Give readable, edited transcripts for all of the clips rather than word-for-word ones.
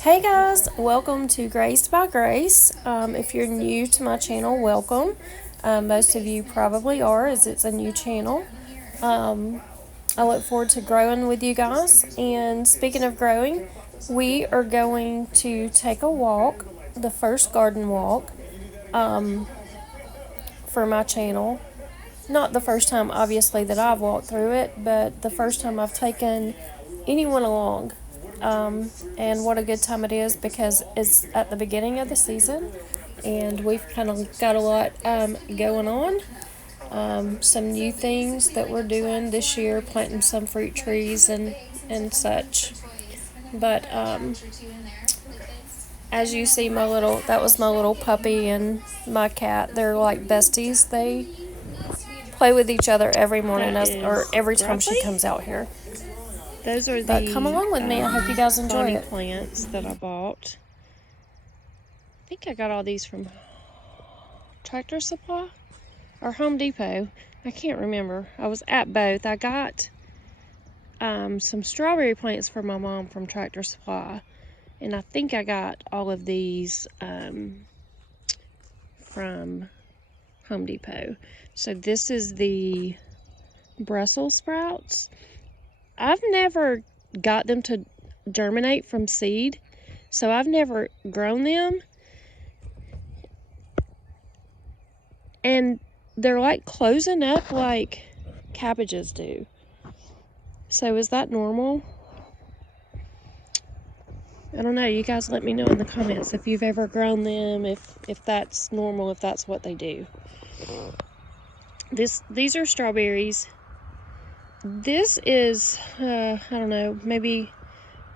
Hey guys, welcome to Grace by Grace. If you're new to my channel, welcome. Most of you probably are, as it's a new channel. I look forward to growing with you guys. And speaking of growing, we are going to take a walk, the first garden walk for my channel. Not the first time, obviously, that I've walked through it, but the first time I've taken anyone along. And what a good time it is because it's at the beginning of the season and we've kind of got a lot going on. Some new things that we're doing this year, planting some fruit trees and such. But as you see, that was my little puppy and my cat. They're like besties. They play with each other every morning or every time she comes out here. Those are But come along with me. I hope you guys enjoy it. plants that I bought. I think I got all these from Tractor Supply or Home Depot. I can't remember. I was at both. I got some strawberry plants for my mom from Tractor Supply. And I think I got all of these from Home Depot. So this is the Brussels sprouts. I've never got them to germinate from seed, so I've never grown them. And they're like closing up like cabbages do. So is that normal? I don't know. You guys let me know in the comments if you've ever grown them, if that's normal, if that's what they do. These are strawberries. This is, I don't know, maybe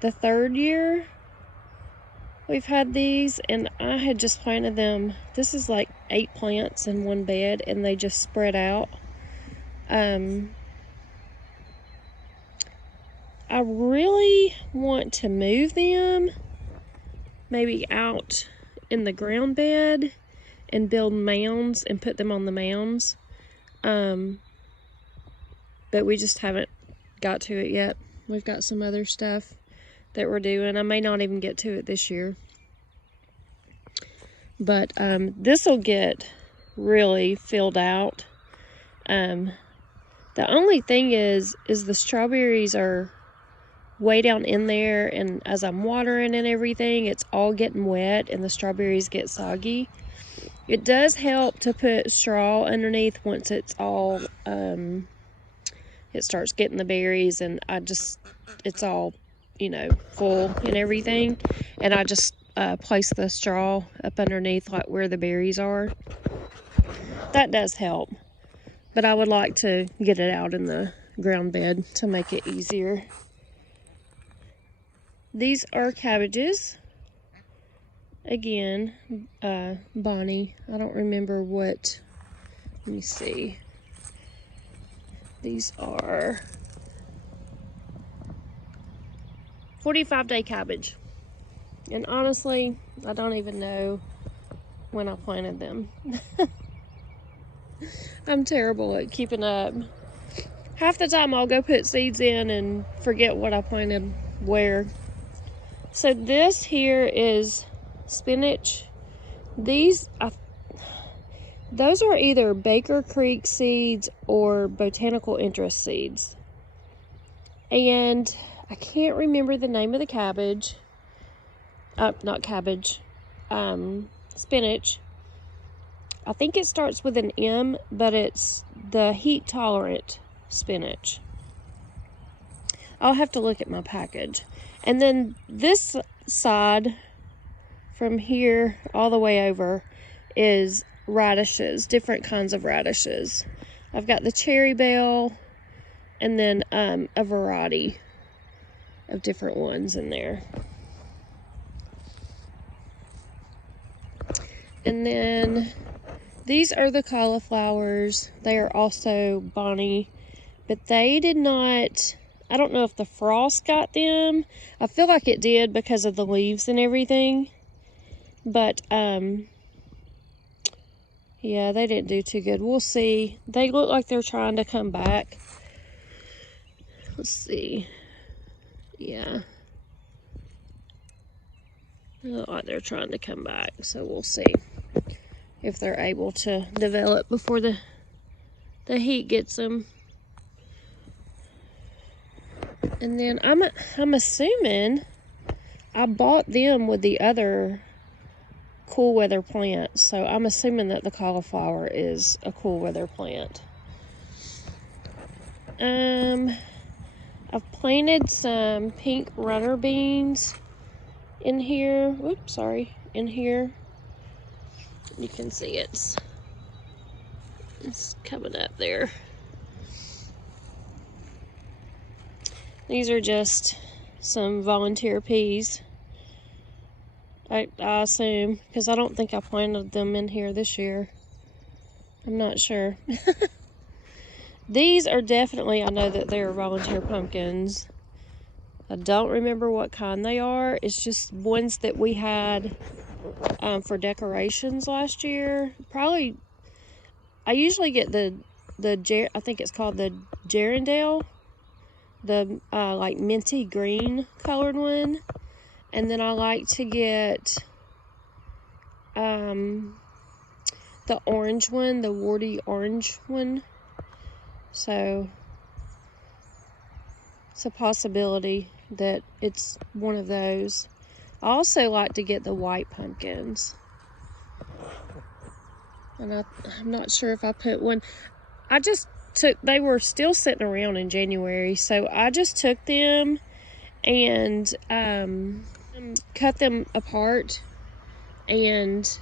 the third year we've had these, and I had just planted them. This is like 8 plants in one bed, and they just spread out. I really want to move them maybe out in the ground bed and build mounds and put them on the mounds. But we just haven't got to it yet. We've got some other stuff that we're doing. I may not even get to it this year. But this will get really filled out. The only thing is the strawberries are way down in there, and as I'm watering and everything, it's all getting wet and the strawberries get soggy. It does help to put straw underneath once it's all it starts getting the berries, and it's all, full and everything, and I just place the straw up underneath like where the berries are. That does help, but I would like to get it out in the ground bed to make it easier. These are cabbages. Again, Bonnie. I don't remember what. Let me see. These are 45-day cabbage. And honestly, I don't even know when I planted them. I'm terrible at keeping up. Half the time I'll go put seeds in and forget what I planted where. So this here is spinach. Those are either Baker Creek seeds or Botanical Interest seeds. And I can't remember the name of the cabbage. Not cabbage. Spinach. I think it starts with an M, but it's the heat tolerant spinach. I'll have to look at my package. And then this side, from here all the way over, is radishes, different kinds of radishes. I've got the cherry bell and then a variety of different ones in there. And then these are the cauliflowers. They are also Bonnie, but they did not, I don't know if the frost got them. I feel like it did because of the leaves and everything. But, yeah, they didn't do too good. We'll see. They look like they're trying to come back. Let's see. Yeah. They look like they're trying to come back, so we'll see if they're able to develop before the heat gets them. And then I'm assuming I bought them with the other cool weather plants, so I'm assuming that the cauliflower is a cool weather plant. I've planted some pink runner beans in here. Oops, sorry, in here. You can see it's coming up there. These are just some volunteer peas. I assume, because I don't think I planted them in here this year. I'm not sure. These are definitely, I know that they're volunteer pumpkins. I don't remember what kind they are. It's just ones that we had for decorations last year. Probably, I usually get I think it's called the Gerendale, the like minty green colored one. And then I like to get the orange one, the warty orange one. So it's a possibility that it's one of those. I also like to get the white pumpkins. And I'm not sure if I put one. They were still sitting around in January, so I just took them and cut them apart, and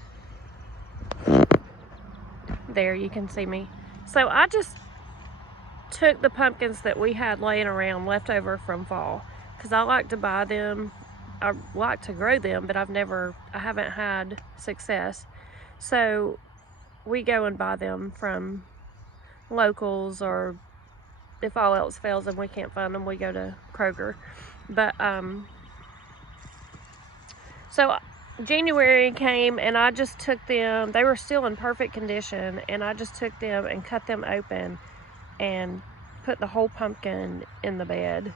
there you can see me. So I just took the pumpkins that we had laying around left over from fall, because I like to buy them. I like to grow them, but I haven't had success. So we go and buy them from locals, or if all else fails and we can't find them, we go to Kroger. But so January came and I just took them. They were still in perfect condition, and I just took them and cut them open and put the whole pumpkin in the bed,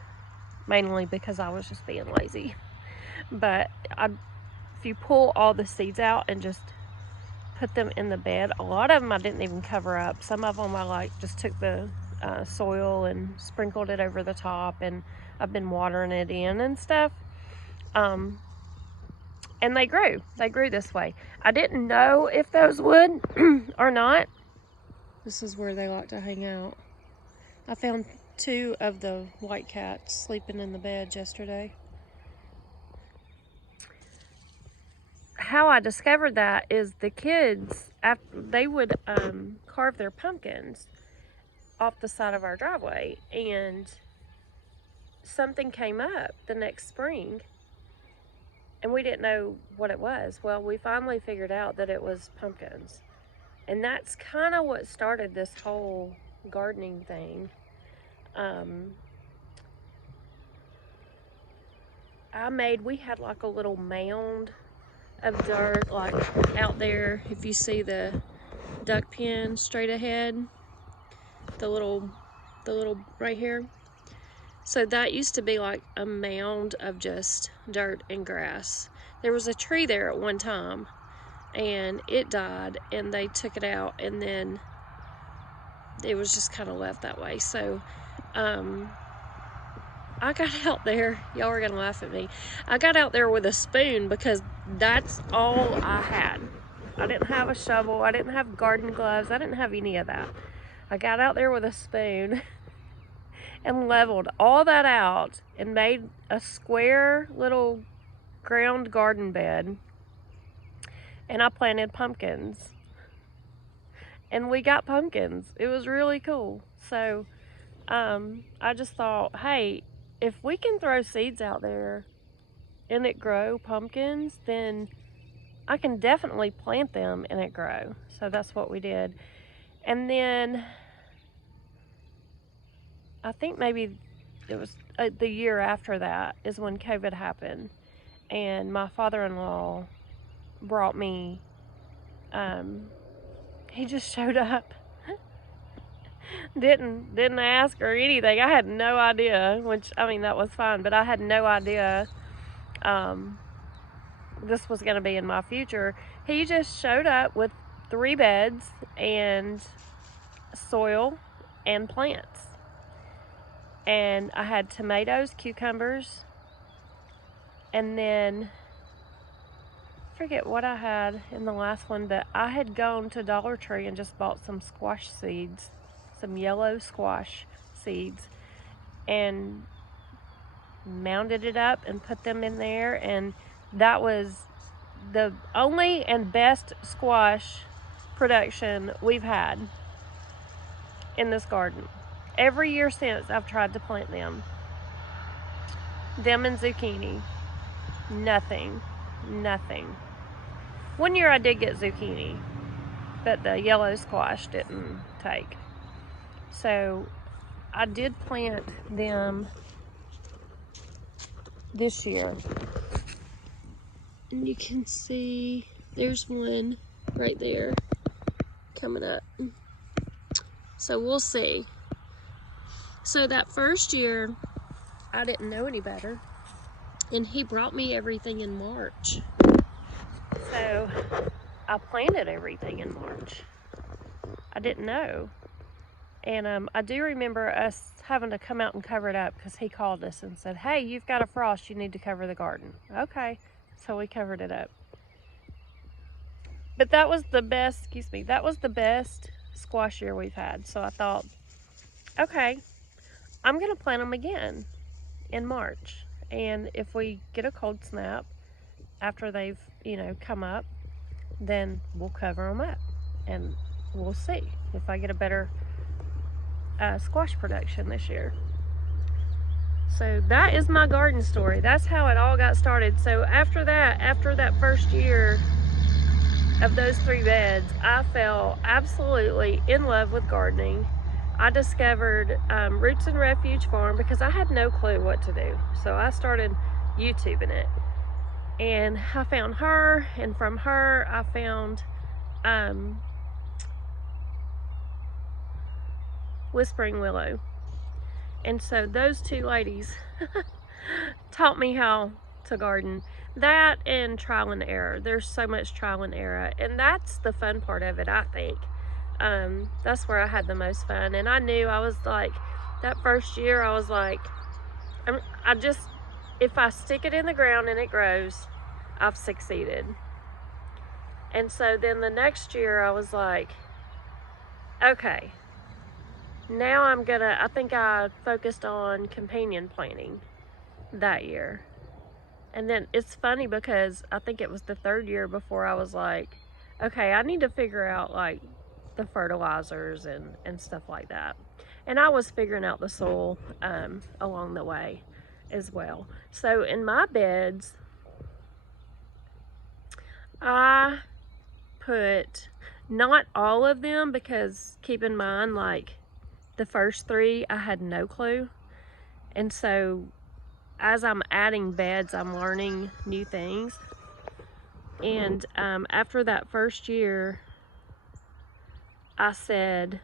mainly because I was just being lazy. But if you pull all the seeds out and just put them in the bed, a lot of them I didn't even cover up. Some of them I just took the soil and sprinkled it over the top, and I've been watering it in and stuff. And they grew this way. I didn't know if those would or not. This is where they like to hang out. I found 2 of the white cats sleeping in the bed yesterday. How I discovered that is the kids, after they would carve their pumpkins off the side of our driveway, and something came up the next spring, and we didn't know what it was. Well, we finally figured out that it was pumpkins, and that's kind of what started this whole gardening thing. We had like a little mound of dirt like out there. If you see the duck pen straight ahead, the little right here. So that used to be like a mound of just dirt and grass. There was a tree there at one time, and it died, and they took it out, and then it was just kind of left that way. So I got out there. Y'all are gonna laugh at me. I got out there with a spoon because that's all I had. I didn't have a shovel. I didn't have garden gloves. I didn't have any of that. I got out there with a spoon and leveled all that out and made a square little ground garden bed, and I planted pumpkins, and we got pumpkins. It was really cool. So I just thought, hey, if we can throw seeds out there and it grow pumpkins, then I can definitely plant them and it grow. So that's what we did. And then I think maybe it was the year after that is when COVID happened, and my father-in-law brought me, he just showed up. Didn't ask or anything. I had no idea, which, I mean, that was fine, but I had no idea this was going to be in my future. He just showed up with 3 beds and soil and plants. And I had tomatoes, cucumbers, and then I forget what I had in the last one, but I had gone to Dollar Tree and just bought some squash seeds, some yellow squash seeds, and mounded it up and put them in there, and that was the only and best squash production we've had in this garden. Every year since, I've tried to plant them and zucchini. Nothing. One year I did get zucchini, but the yellow squash didn't take. So I did plant them this year. And you can see there's one right there coming up. So we'll see. So that first year, I didn't know any better. And he brought me everything in March. So I planted everything in March. I didn't know. And I do remember us having to come out and cover it up because he called us and said, hey, you've got a frost, you need to cover the garden. Okay, so we covered it up. But that was the best, that was the best squash year we've had. So I thought, okay, I'm gonna plant them again in March. And if we get a cold snap after they've, come up, then we'll cover them up and we'll see if I get a better squash production this year. So that is my garden story. That's how it all got started. So after that first year of those 3 beds, I fell absolutely in love with gardening. I discovered Roots and Refuge Farm because I had no clue what to do. So I started YouTubing it. And I found her, and from her I found Whispering Willow. And so those 2 ladies taught me how to garden. That and trial and error. There's so much trial and error, and that's the fun part of it, I think. That's where I had the most fun. And I knew, I was like, that first year I was like, if I stick it in the ground and it grows, I've succeeded. And so then the next year I was like, okay, now I think I focused on companion planting that year. And then it's funny because I think it was the 3rd year before I was like, okay, I need to figure out like the fertilizers and stuff like that. And I was figuring out the soil along the way as well. So in my beds, I put, not all of them, because keep in mind, like the first 3, I had no clue. And so as I'm adding beds, I'm learning new things. And after that first year, I said,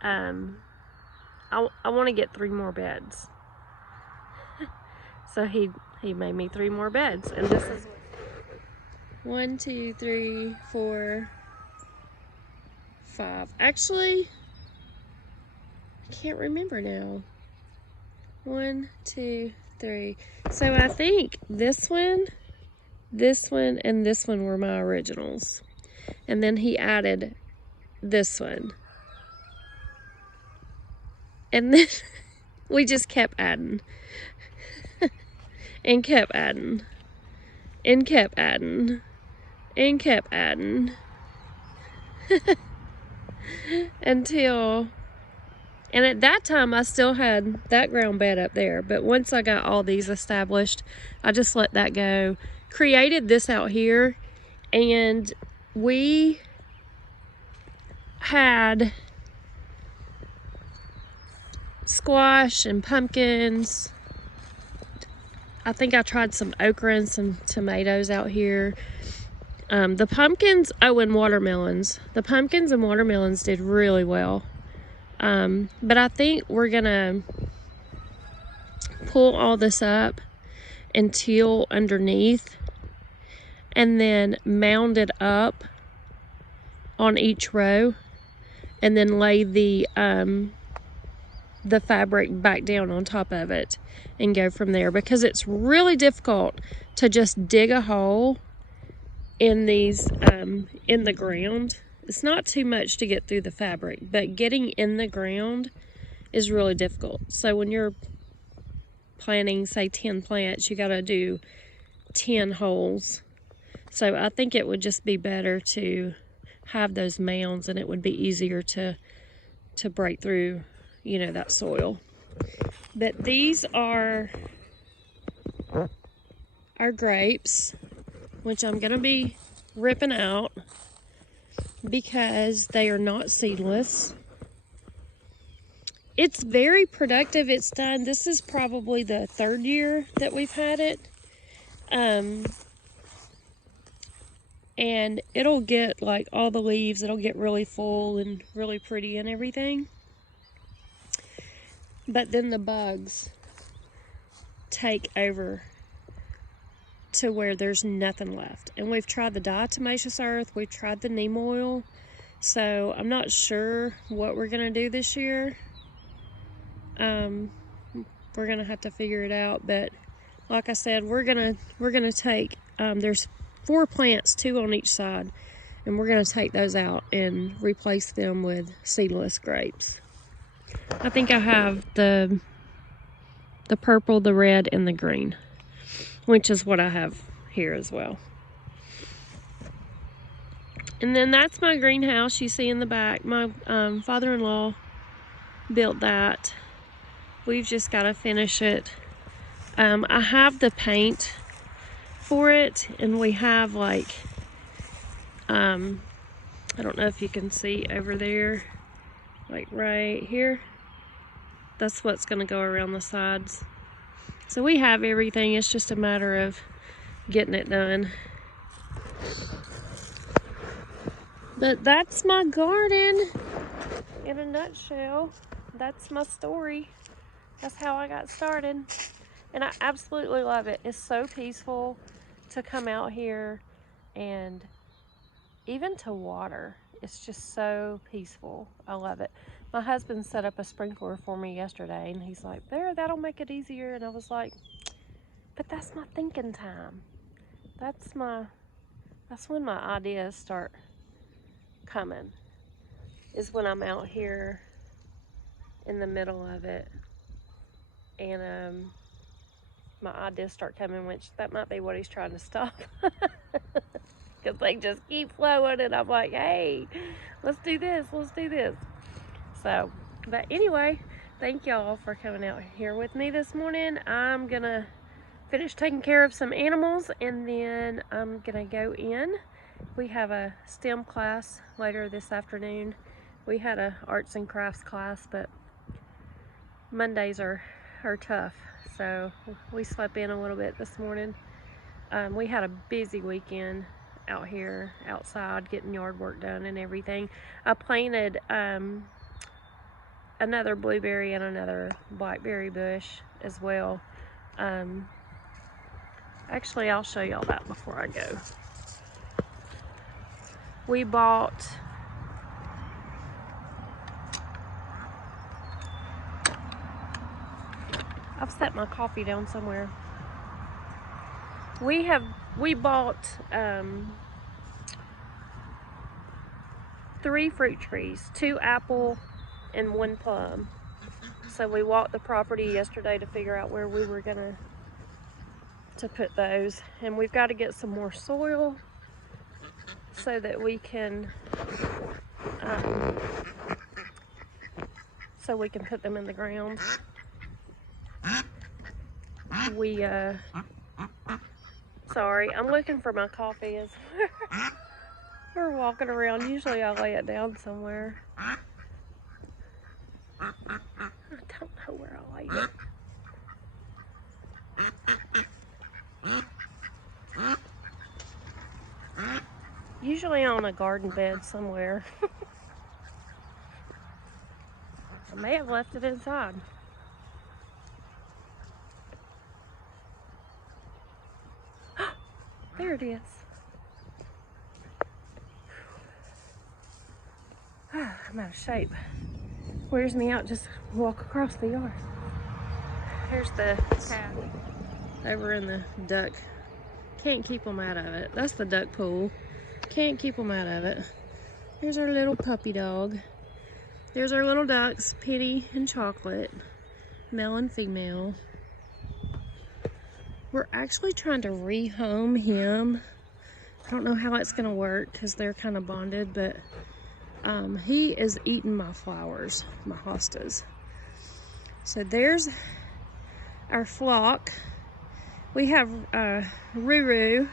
I want to get 3 more beds. So he made me 3 more beds, and this is 1, 2, 3, 4, 5. Actually, I can't remember now. 1, 2, 3. So I think this one, and this one were my originals. And then he added this one. And then we just kept adding. And kept adding. And kept adding. And kept adding. Until... And at that time, I still had that ground bed up there. But once I got all these established, I just let that go. Created this out here. And we had squash and pumpkins. I think I tried some okra and some tomatoes out here. The pumpkins, and watermelons. The pumpkins and watermelons did really well. But I think we're gonna pull all this up and till underneath, and then mound it up on each row, and then lay the fabric back down on top of it and go from there, because it's really difficult to just dig a hole in these in the ground. It's not too much to get through the fabric, but getting in the ground is really difficult. So when you're planting, say 10 plants, you got to do 10 holes. So I think it would just be better to have those mounds, and it would be easier to break through, you know, that soil. But these are our grapes, which I'm going to be ripping out because they are not seedless. It's very productive. It's done. This is probably the 3rd year that we've had it. And it'll get, like, all the leaves, it'll get really full and really pretty and everything. But then the bugs take over to where there's nothing left. And we've tried the diatomaceous earth, we've tried the neem oil. So I'm not sure what we're gonna do this year. We're gonna have to figure it out. But like I said, we're gonna take there's 4 plants, 2 on each side, and we're gonna take those out and replace them with seedless grapes. I think I have the purple, the red, and the green, which is what I have here as well. And then that's my greenhouse you see in the back. My father-in-law built that. We've just got to finish it. I have the paint for it, and we have, like, I don't know if you can see over there, like right here. That's what's going to go around the sides. So we have everything. It's just a matter of getting it done. But that's my garden in a nutshell. That's my story. That's how I got started. And I absolutely love it. It's so peaceful to come out here, and even to water. It's just so peaceful. I love it. My husband set up a sprinkler for me yesterday, and he's like, "There, that'll make it easier." And I was like, "But that's my thinking time. That's when my ideas start coming, is when I'm out here in the middle of it, and my ideas start coming, which that might be what he's trying to stop, because they just keep flowing, and I'm like, hey, let's do this. So, but anyway, thank y'all for coming out here with me this morning. I'm gonna finish taking care of some animals, and then I'm gonna go in. We have a STEM class later this afternoon. We had a arts and crafts class, but Mondays are tough, so we slept in a little bit this morning. We had a busy weekend out here outside getting yard work done and everything. I planted another blueberry and another blackberry bush as well. Actually, I'll show y'all that before I go. We bought I've set my coffee down somewhere. We bought 3 fruit trees, 2 apple and 1 plum. So we walked the property yesterday to figure out where we were gonna put those, and we've got to get some more soil so that we can put them in the ground. Sorry, I'm looking for my coffee as we're walking around. Usually I lay it down somewhere. I don't know where I laid it. Usually on a garden bed somewhere. I may have left it inside. There it is. I'm out of shape. Wears me out just walk across the yard. Here's the cat over in the duck. Can't keep them out of it. That's the duck pool. Can't keep them out of it. Here's our little puppy dog. There's our little ducks, Penny and Chocolate, male and female. We're actually trying to rehome him. I don't know how it's gonna work because they're kind of bonded, but he is eating my flowers, my hostas. So there's our flock. We have Ruru.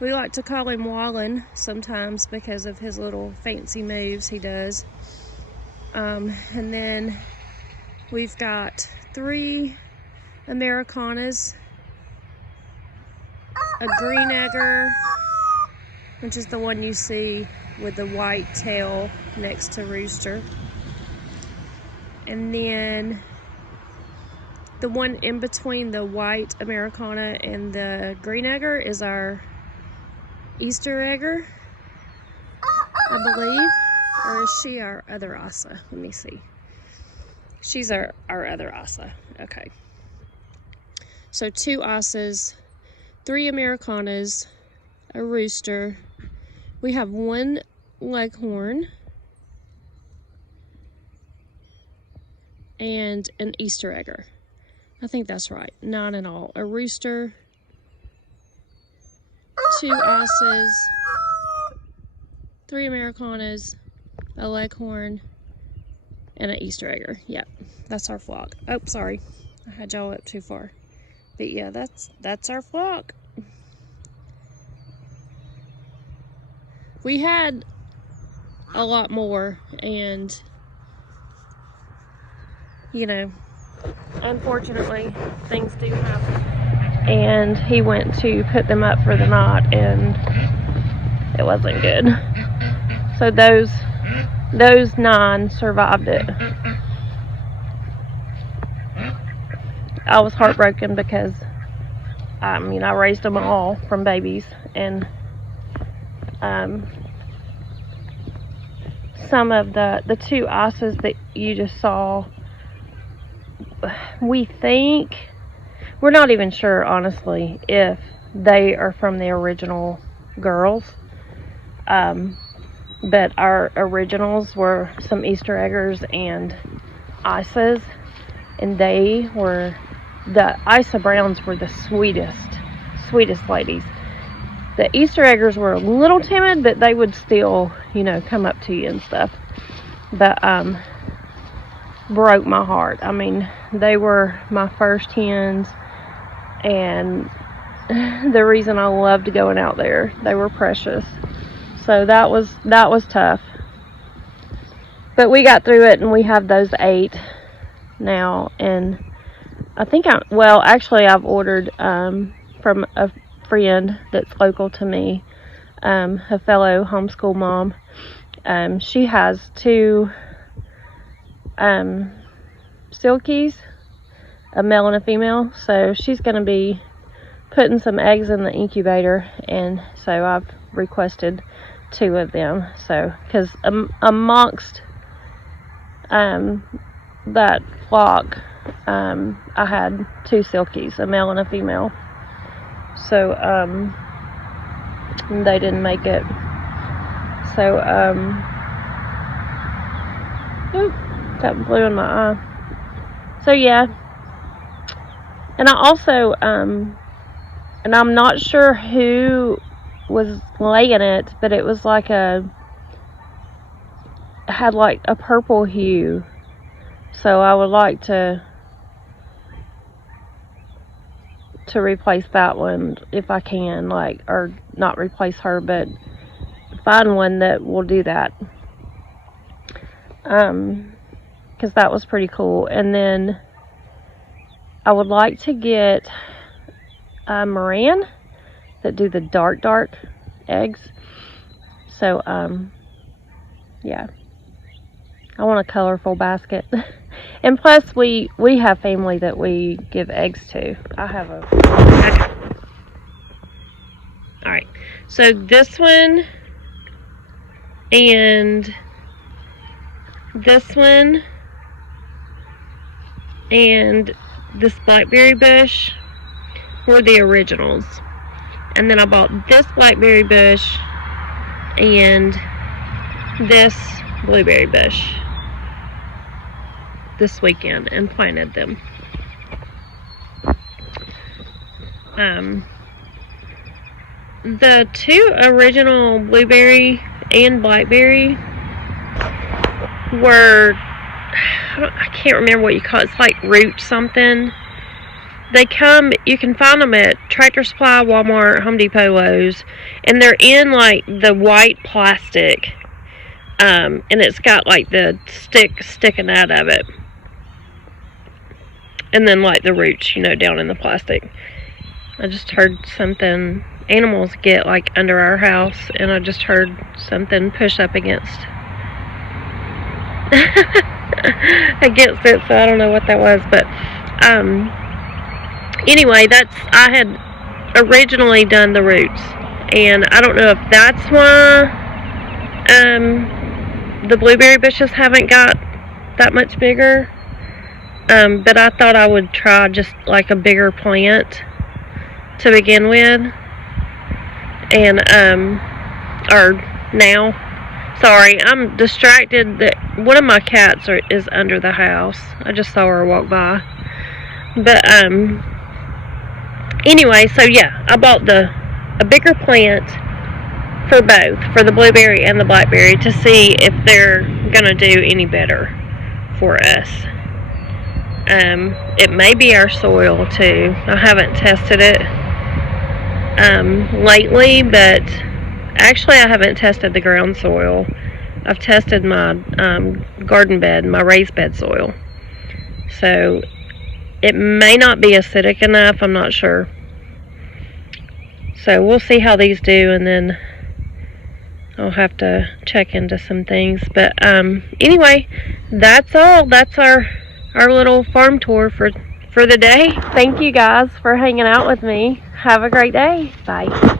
We like to call him Wallen sometimes because of his little fancy moves he does. And then we've got 3 Americanas, a green egger, which is the one you see with the white tail next to Rooster. And then the one in between the white Americana and the green egger is our Easter egger, I believe. Or is she our other Asa? Let me see. She's our other Asa. Okay. So 2 Asas, 3 Americanas, a rooster. We have 1 leghorn and an Easter egger. I think that's right. 9 in all. A rooster, 2 Asas, 3 Americanas, a leghorn, and an Easter egger. Yep, that's our flock. Oh, sorry. I had y'all up too far. But yeah, that's our flock. We had a lot more, and you know, unfortunately things do happen. And he went to put them up for the knot and it wasn't good. So those 9 survived it. I was heartbroken because I raised them all from babies, and some of the 2 Asas that you just saw, we're not even sure, honestly, if they are from the original girls. But our originals were some Easter eggers and Isas, and the Isa Browns were the sweetest ladies. The Easter eggers were a little timid, but they would still, come up to you and stuff. But broke my heart. I mean, they were my first hens, and the reason I loved going out there. They were precious. So that was tough. But we got through it, and we have those 8 now. And I think I've ordered from a friend that's local to me, a fellow homeschool mom. She has 2 silkies, a male and a female. So she's going to be putting some eggs in the incubator, and so I've requested 2 of them. So because amongst that flock, I had 2 silkies, a male and a female. So they didn't make it. So that blew in my eye. So yeah. And I also and I'm not sure who was laying it, but it was had a purple hue. So I would like to replace that one if I can, or not replace her, but find one that will do that. Because that was pretty cool. And then I would like to get Moran that do the dark eggs. So yeah, I want a colorful basket. And plus we have family that we give eggs to. I have Alright, so this one and this one and this blackberry bush were the originals. And then I bought this blackberry bush and this blueberry bush this weekend and planted them. The two original blueberry and blackberry were, I can't remember what you call it. It's like root something. They come, you can find them at Tractor Supply, Walmart, Home Depot, Lowe's, and they're in like the white plastic, and it's got like the stick sticking out of it, and then like the roots, you know, down in the plastic. I just heard something animals get like under our house, and I just heard something push up against against it, so I don't know what that was, but anyway, I had originally done the roots, and I don't know if that's why the blueberry bushes haven't got that much bigger, but I thought I would try just like a bigger plant to begin with, and or now. Sorry, I'm distracted that one of my cats is under the house. I just saw her walk by. But anyway, so yeah, I bought a bigger plant for both, for the blueberry and the blackberry, to see if they're gonna do any better for us. It may be our soil too. I haven't tested it lately, but actually I haven't tested the ground soil. I've tested my garden bed, my raised bed soil. So it may not be acidic enough, I'm not sure. So we'll see how these do, and then I'll have to check into some things. But anyway, that's all. That's our little farm tour for the day. Thank you guys for hanging out with me. Have a great day. Bye.